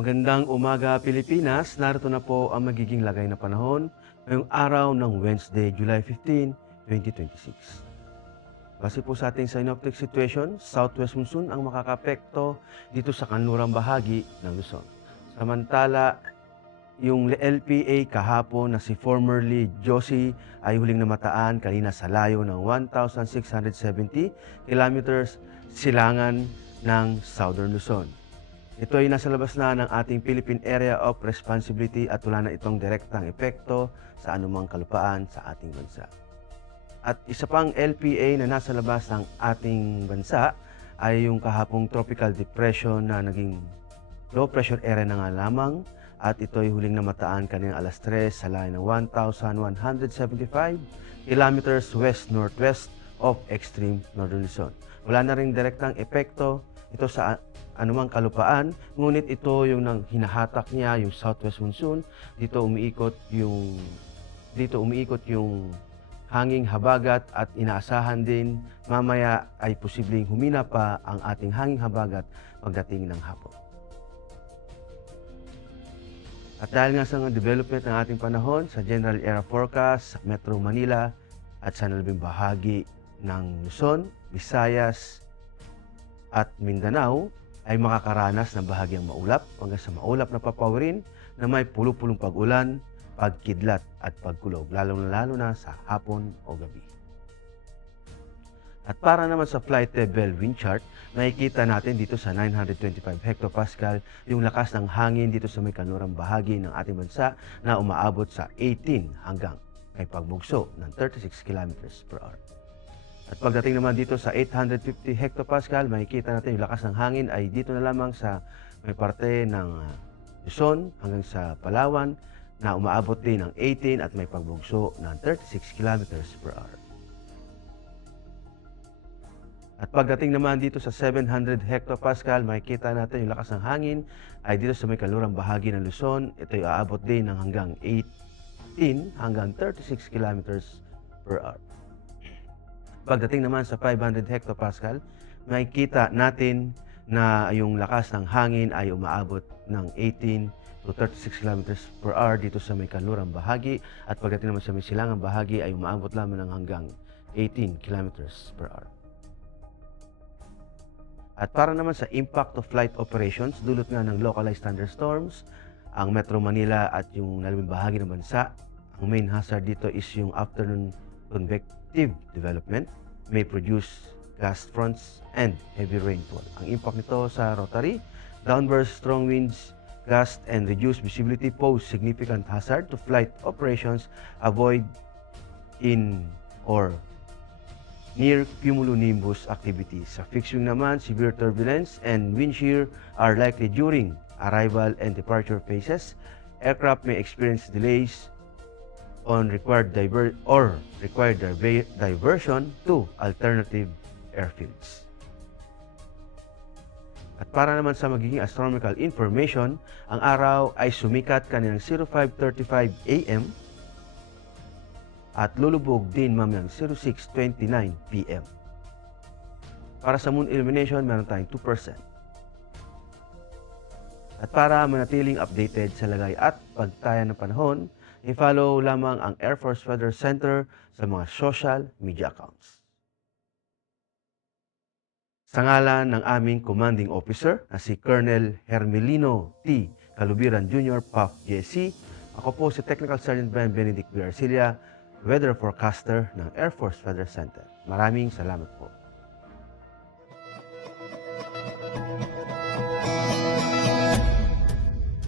Magandang umaga Pilipinas, narito na po ang magiging lagay na panahon ngayong araw ng Wednesday, July 15, 2026. Base po sa ating synoptic situation, southwest monsoon ang makakapekto dito sa kanlurang bahagi ng Luzon. Samantala, yung LPA kahapon na si formerly Josie ay huling namataan kanina sa layo ng 1,670 kilometers silangan ng Southern Luzon. Ito ay nasa labas na ng ating Philippine Area of Responsibility at wala na itong direktang epekto sa anumang kalupaan sa ating bansa. At isa pang LPA na nasa labas ng ating bansa ay yung kahapong tropical depression na naging low pressure area na nga lamang at ito ay huling namataan kaninang alas 3 sa layo ng 1,175 kilometers west-northwest of extreme northern Luzon. Wala na rin direktang epekto ito sa anumang kalupaan, ngunit ito yung nang hinahatak niya yung southwest monsoon. Dito umiikot yung hanging habagat at inaasahan din mamaya ay posibleng humina pa ang ating hanging habagat pagdating ng hapon. At dahil nga sa development ng ating panahon sa General Area Forecast sa Metro Manila at sa nalabing bahagi ng Luzon, Visayas at Mindanao ay makakaranas ng bahagyang maulap hanggang sa maulap na papawirin na may pulo-pulong pag-ulan, pagkidlat at pagkulog, lalo na sa hapon o gabi. At para naman sa flight level wind chart, makikita natin dito sa 925 hectopascal yung lakas ng hangin dito sa may kanlurang bahagi ng ating bansa na umaabot sa 18 hanggang may pagbugso ng 36 kilometers per hour. At pagdating naman dito sa 850 hectopascal, makikita natin yung lakas ng hangin ay dito na lamang sa may parte ng Luzon hanggang sa Palawan na umaabot din ng 18 at may pagbugso ng 36 kilometers per hour. At pagdating naman dito sa 700 hectopascal, makikita natin yung lakas ng hangin ay dito sa may kanlurang bahagi ng Luzon. Ito ay aabot din ng hanggang 18 hanggang 36 kilometers per hour. Pagdating naman sa 500 hectopascal, makikita natin na yung lakas ng hangin ay umaabot ng 18 to 36 kilometers per hour dito sa may kanlurang bahagi. At pagdating naman sa may silangang bahagi ay umaabot lamang ng hanggang 18 kilometers per hour. At para naman sa impact of flight operations, dulot nga ng localized thunderstorms, ang Metro Manila at yung nalabing bahagi ng bansa, ang main hazard dito is yung afternoon convective development, may produce gust fronts and heavy rainfall. Ang impact nito sa rotary, downburst, strong winds, gust, and reduced visibility pose significant hazard to flight operations. Avoid in or near cumulonimbus activities. Sa fixing naman, severe turbulence and wind shear are likely during arrival and departure phases. Aircraft may experience delays on required diversion to alternative airfields. At para naman sa magiging astronomical information, ang araw ay sumikat kaninang 05:35 AM at lulubog din mamayang 06:29 PM. Para sa moon illumination, meron tayong 2%. At para manatiling updated sa lagay at pagtaya ng panahon, i-follow lamang ang Air Force Weather Center sa mga social media accounts. Sa ngalan ng aming commanding officer na si Colonel Hermelino T. Calubiran Jr., PAF JC, ako po si Technical Sergeant Brian Benedict B. Arcilia, Weather Forecaster ng Air Force Weather Center. Maraming salamat po.